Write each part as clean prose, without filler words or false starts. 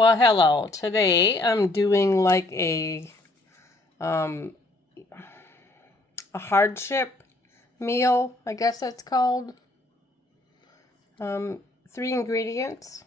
Well, hello. Today I'm doing like a hardship meal, I guess it's called. 3 ingredients.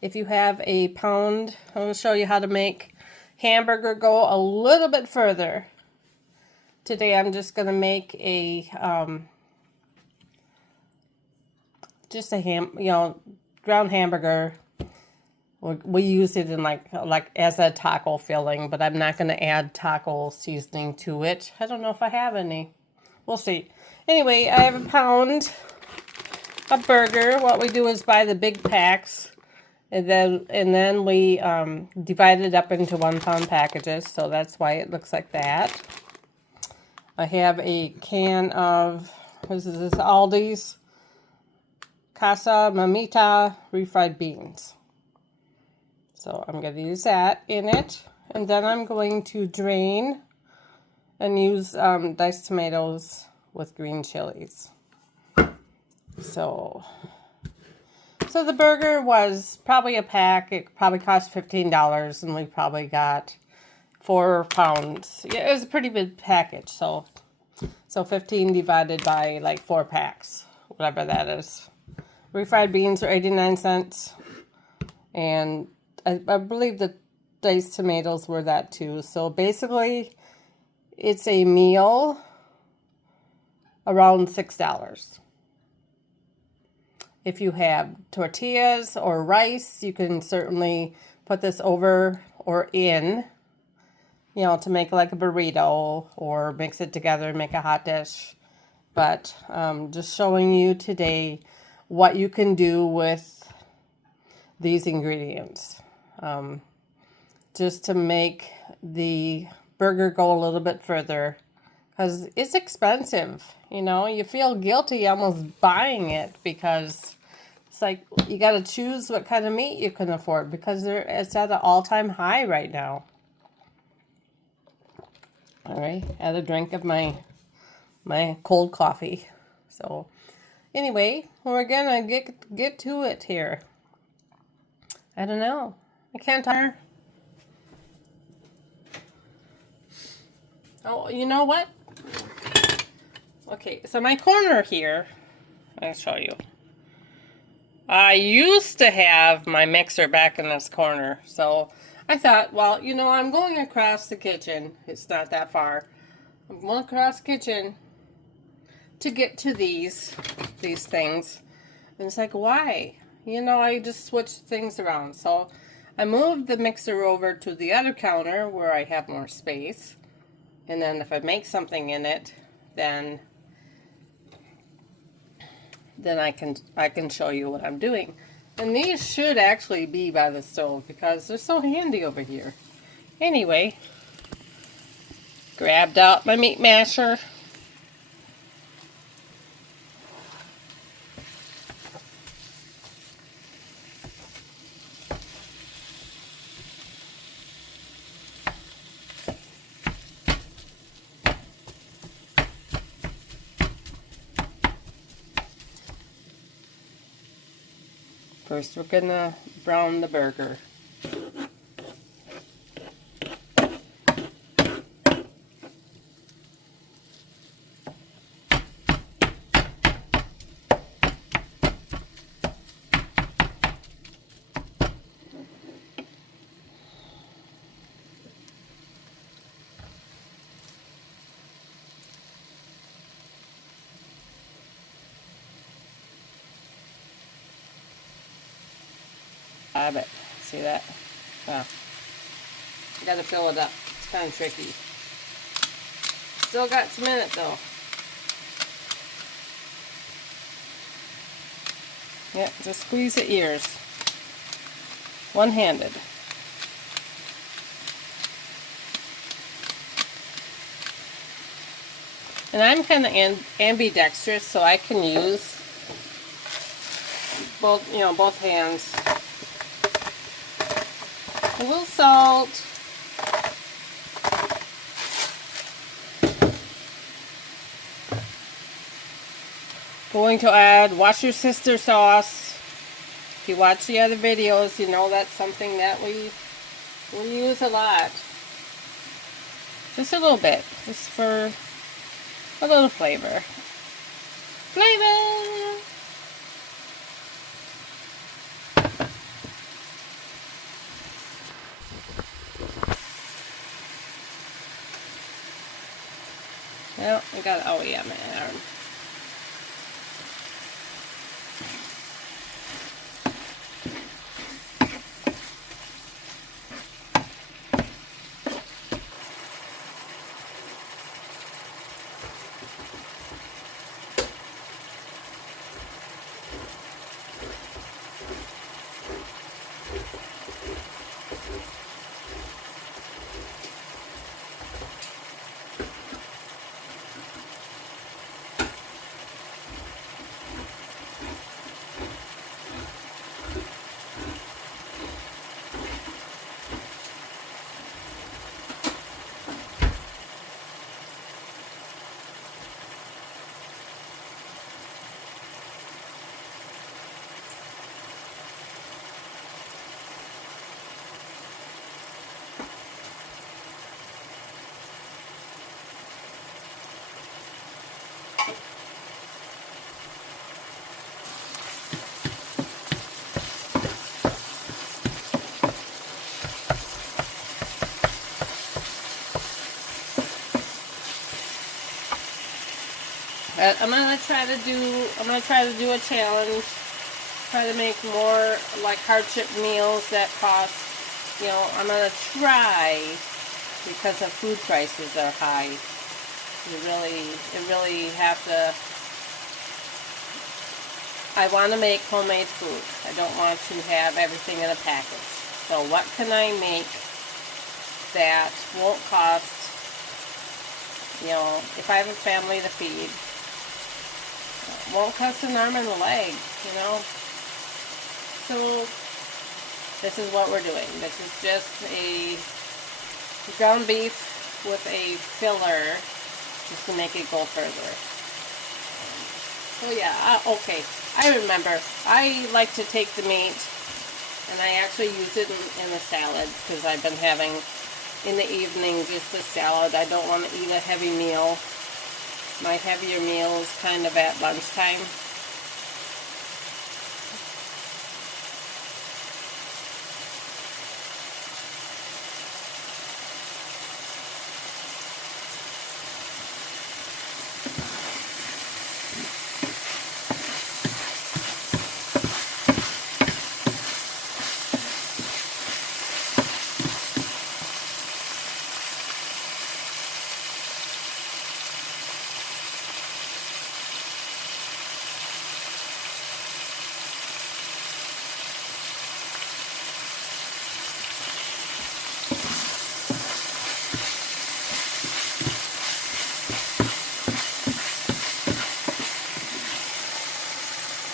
If you have a pound, I'm going to show you how to make hamburger go a little bit further. Today I'm just going to make a just a ground hamburger. We use it in like as a taco filling, but I'm not going to add taco seasoning to it. I don't know if I have any. We'll see. Anyway, I have a pound of burger. What we do is buy the big packs, and then we divide it up into 1 pound packages. So that's why it looks like that. I have a can of this Aldi's Casa Mamita refried beans. So I'm going to use that in it. And then I'm going to drain and use diced tomatoes with green chilies. So the burger was probably a pack. It probably cost $15, and we probably got 4 pounds. Yeah, it was a pretty big package. So 15 divided by like 4 packs, whatever that is. Refried beans are 89 cents. And I believe the diced tomatoes were that too. So basically, it's a meal around $6. If you have tortillas or rice, you can certainly put this over or in, to make like a burrito or mix it together and make a hot dish. But just showing you today what you can do with these ingredients. Just to make the burger go a little bit further, because it's expensive. You feel guilty almost buying it, because it's like you got to choose what kind of meat you can afford, because it's at an all-time high right now. All right, add a drink of my cold coffee. So anyway, we're gonna get to it here. I don't know. I can't tire. Oh, you know what? Okay, so my corner here, I'll show you. I used to have my mixer back in this corner. So I thought, well, I'm going across the kitchen. It's not that far. I'm going across the kitchen to get to these things. And it's like, why? I just switched things around. So I moved the mixer over to the other counter where I have more space. And then if I make something in it, then I can show you what I'm doing. And these should actually be by the stove because they're so handy over here. Anyway, grabbed out my meat masher. First, we're gonna brown the burger. I bet. See that? Wow. You gotta fill it up. It's kind of tricky. Still got some in it though. Yeah, just squeeze the ears. One-handed. And I'm kind of ambidextrous, so I can use both hands. A little salt. Going to add Wash Your Sister sauce. If you watch the other videos, you know that's something that we use a lot. Just a little bit, just for a little flavor. Flavor! Well, I got, oh yeah, my arm. I'm gonna try to do a challenge. Try to make more like hardship meals that cost, you know, I'm gonna try, because the food prices are high. You really have to. I want to make homemade food. I don't want to have everything in a package. So what can I make that won't cost, you know, if I have a family to feed, won't cost an arm and a leg, you know? So this is what we're doing. This is just a ground beef with a filler just to make it go further. So yeah, okay. I remember. I like to take the meat and I actually use it in a salad, because I've been having in the evening just a salad. I don't want to eat a heavy meal. My heavier meal is kind of at lunchtime.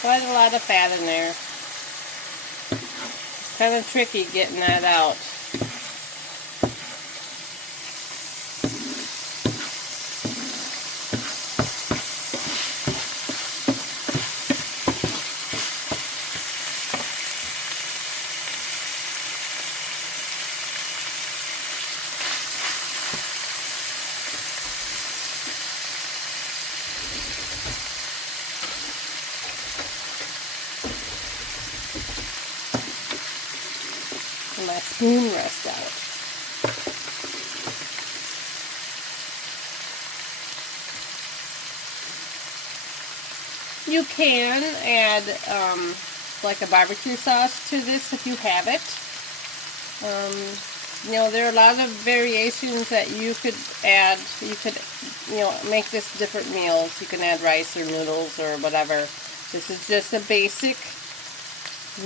Quite a lot of fat in there. It's kind of tricky getting that out. My spoon rest out. You can add like a barbecue sauce to this if you have it. You know, there are a lot of variations that you could add. You could, you know, make this different meals. You can add rice or noodles or whatever. This is just a basic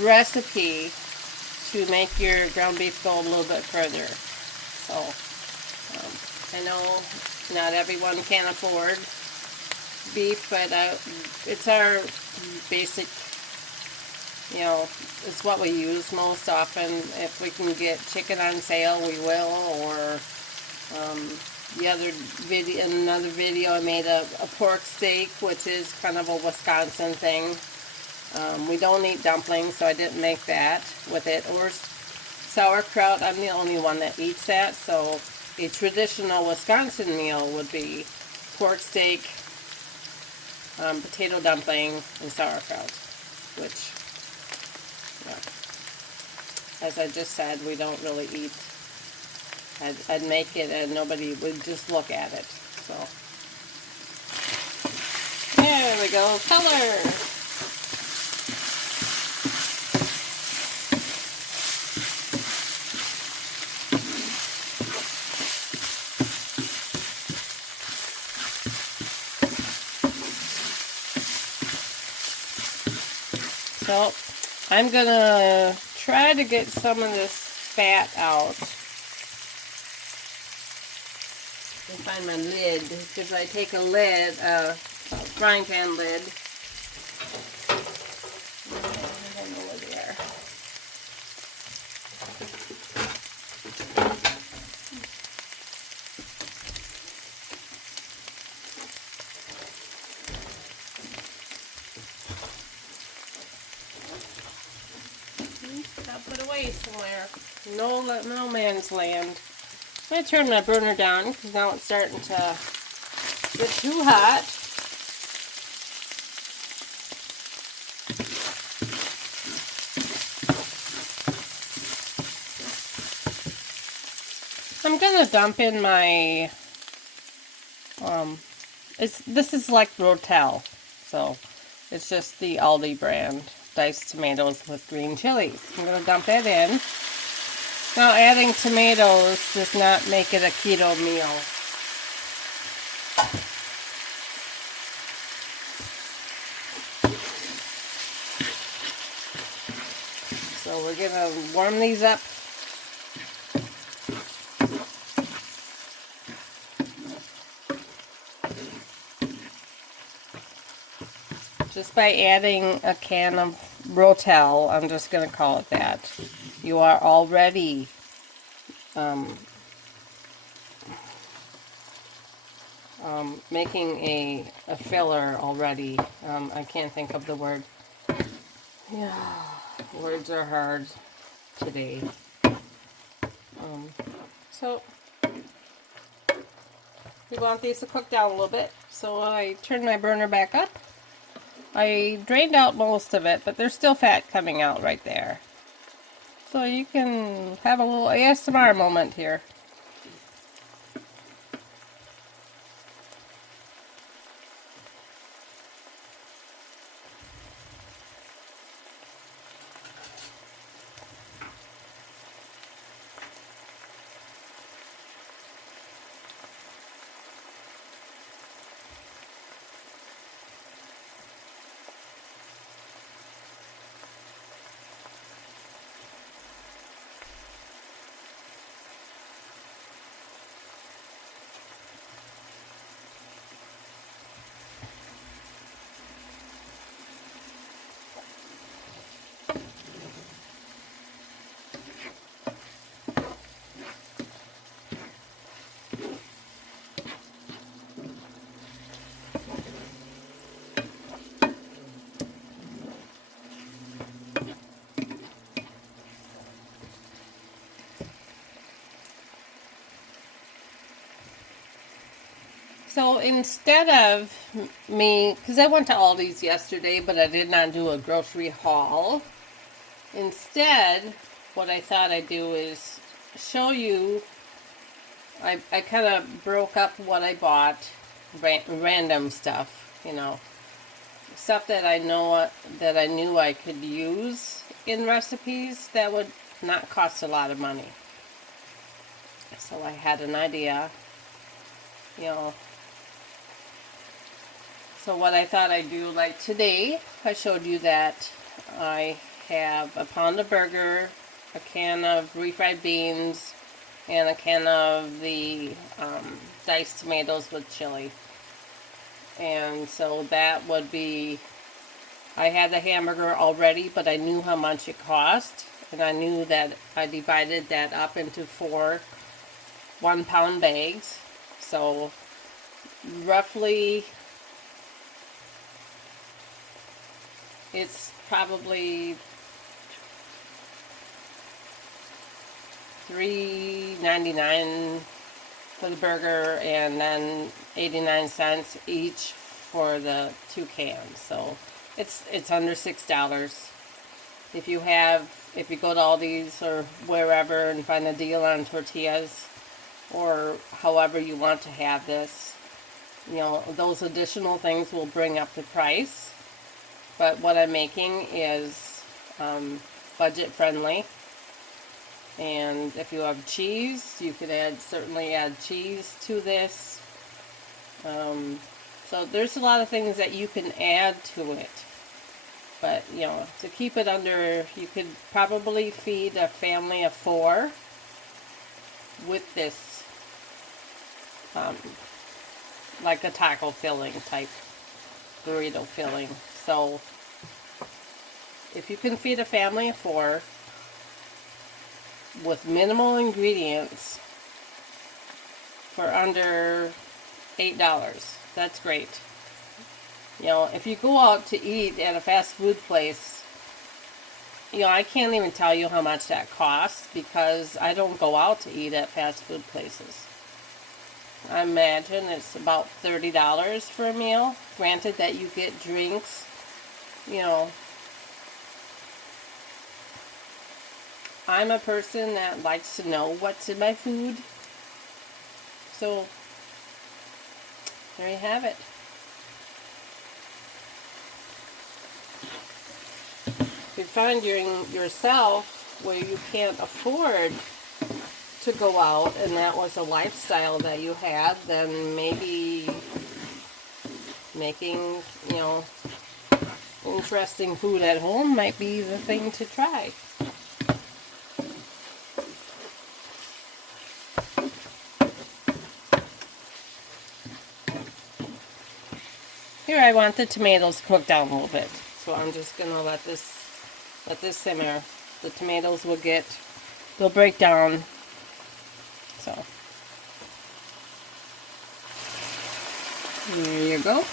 recipe to make your ground beef go a little bit further. So, I know not everyone can afford beef, but it's our basic, you know, it's what we use most often. If we can get chicken on sale, we will, or in another video I made a pork steak, which is kind of a Wisconsin thing. We don't eat dumplings, so I didn't make that with it. Or sauerkraut, I'm the only one that eats that. So a traditional Wisconsin meal would be pork steak, potato dumpling, and sauerkraut, which, yeah, as I just said, we don't really eat. I'd make it and nobody would just look at it. So there we go, color. So I'm gonna try to get some of this fat out. Find my lid, because I take a lid, a frying pan lid. I don't know where they are. I'll put away somewhere. No man's land. I'm going to turn my burner down because now it's starting to get too hot. I'm going to dump in my, this is like Rotel, so it's just the Aldi brand, diced tomatoes with green chilies. I'm going to dump that in. Now, adding tomatoes does not make it a keto meal. So we're going to warm these up. Just by adding a can of Rotel, I'm just going to call it that. You are already making a filler already. I can't think of the word. Yeah, words are hard today. So we want these to cook down a little bit. So I turned my burner back up. I drained out most of it, but there's still fat coming out right there. So you can have a little ASMR moment here. So instead of me, because I went to Aldi's yesterday, but I did not do a grocery haul. Instead, what I thought I'd do is show you, I kind of broke up what I bought, random stuff, you know, stuff that I know, that I knew I could use in recipes that would not cost a lot of money. So I had an idea, you know. So what I thought I'd do, like today, I showed you that I have a pound of burger, a can of refried beans, and a can of the diced tomatoes with chili. And so that would be, I had the hamburger already, but I knew how much it cost. And I knew that I divided that up into 4 1-pound bags. So roughly It's probably $3.99 for the burger, and then 89 cents each for the 2 cans. So it's under $6. If you go to Aldi's or wherever and find a deal on tortillas, or however you want to have this, those additional things will bring up the price. But what I'm making is budget friendly. And if you have cheese, you could certainly add cheese to this. So there's a lot of things that you can add to it. But, to keep it under, you could probably feed a family of 4 with this, like a taco filling type burrito filling. So if you can feed a family of 4 with minimal ingredients for under $8, that's great. If you go out to eat at a fast food place, I can't even tell you how much that costs because I don't go out to eat at fast food places. I imagine it's about $30 for a meal. Granted that you get drinks, I'm a person that likes to know what's in my food. So, there you have it. If you find yourself where you can't afford to go out and that was a lifestyle that you had, then maybe making, interesting food at home might be the thing to try. Here I want the tomatoes cooked down a little bit. So I'm just gonna let this simmer. The tomatoes they'll break down. So there you go.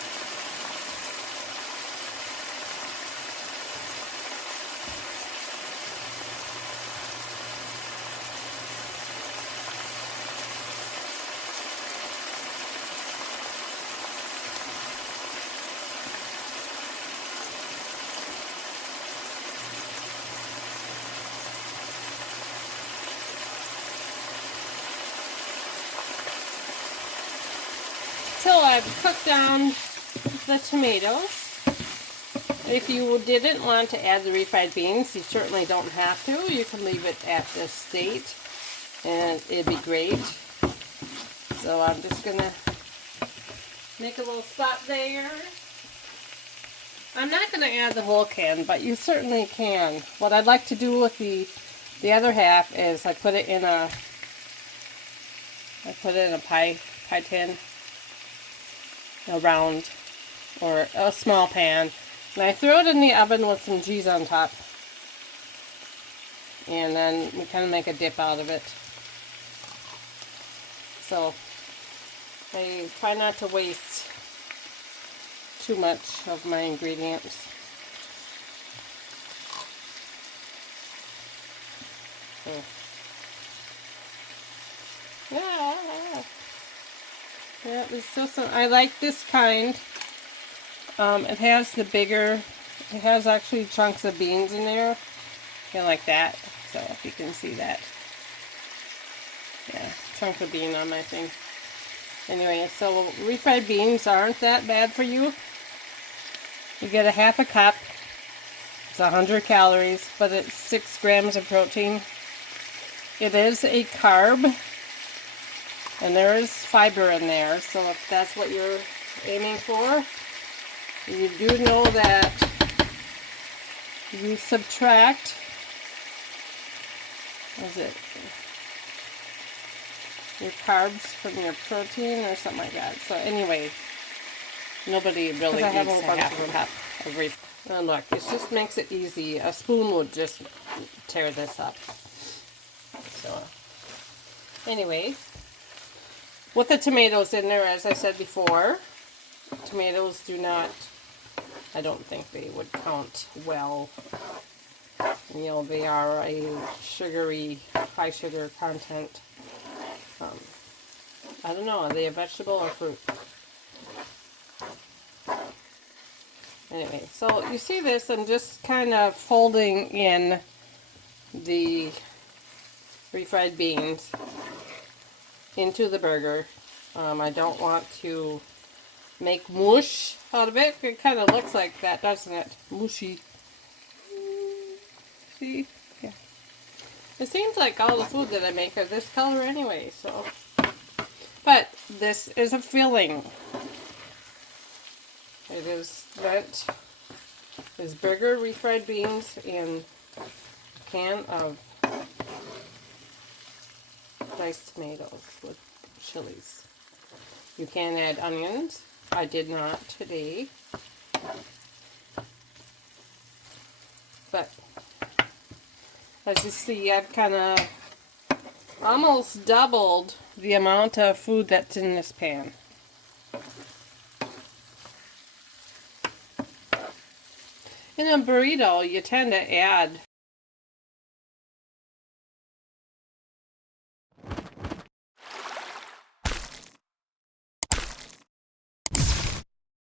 So I've cooked down the tomatoes. If you didn't want to add the refried beans, you certainly don't have to. You can leave it at this state and it'd be great. So I'm just gonna make a little spot there. I'm not gonna add the whole can, but you certainly can. What I'd like to do with the other half is I put it in a pie tin. A round or a small pan, and I throw it in the oven with some cheese on top, and then we kind of make a dip out of it. So I try not to waste too much of my ingredients. So, yeah, there's still some. I like this kind. It has it has actually chunks of beans in there. Kind of like that. So if you can see that. Yeah, chunk of bean on my thing. Anyway, so refried beans aren't that bad for you. You get a half a cup. It's 100 calories, but it's 6 grams of protein. It is a carb. And there is fiber in there, so if that's what you're aiming for, you do know that you subtract, your carbs from your protein or something like that. So anyway, nobody really eats a half a cup of refried. And look, it just makes it easy. A spoon would just tear this up. So anyway, with the tomatoes in there, as I said before, tomatoes do not I don't think they would count well. You know, they are a sugary, high sugar content. I don't know, are they a vegetable or fruit? Anyway, so you see this, I'm just kind of folding in the refried beans into the burger. I don't want to make mush out of it. It kind of looks like that, doesn't it? Mushy. See? Yeah. It seems like all the food that I make are this color anyway, so. But this is a filling. It is that is burger refried beans in a can of diced tomatoes with chilies. You can add onions. I did not today. But as you see, I've kind of almost doubled the amount of food that's in this pan. In a burrito, you tend to add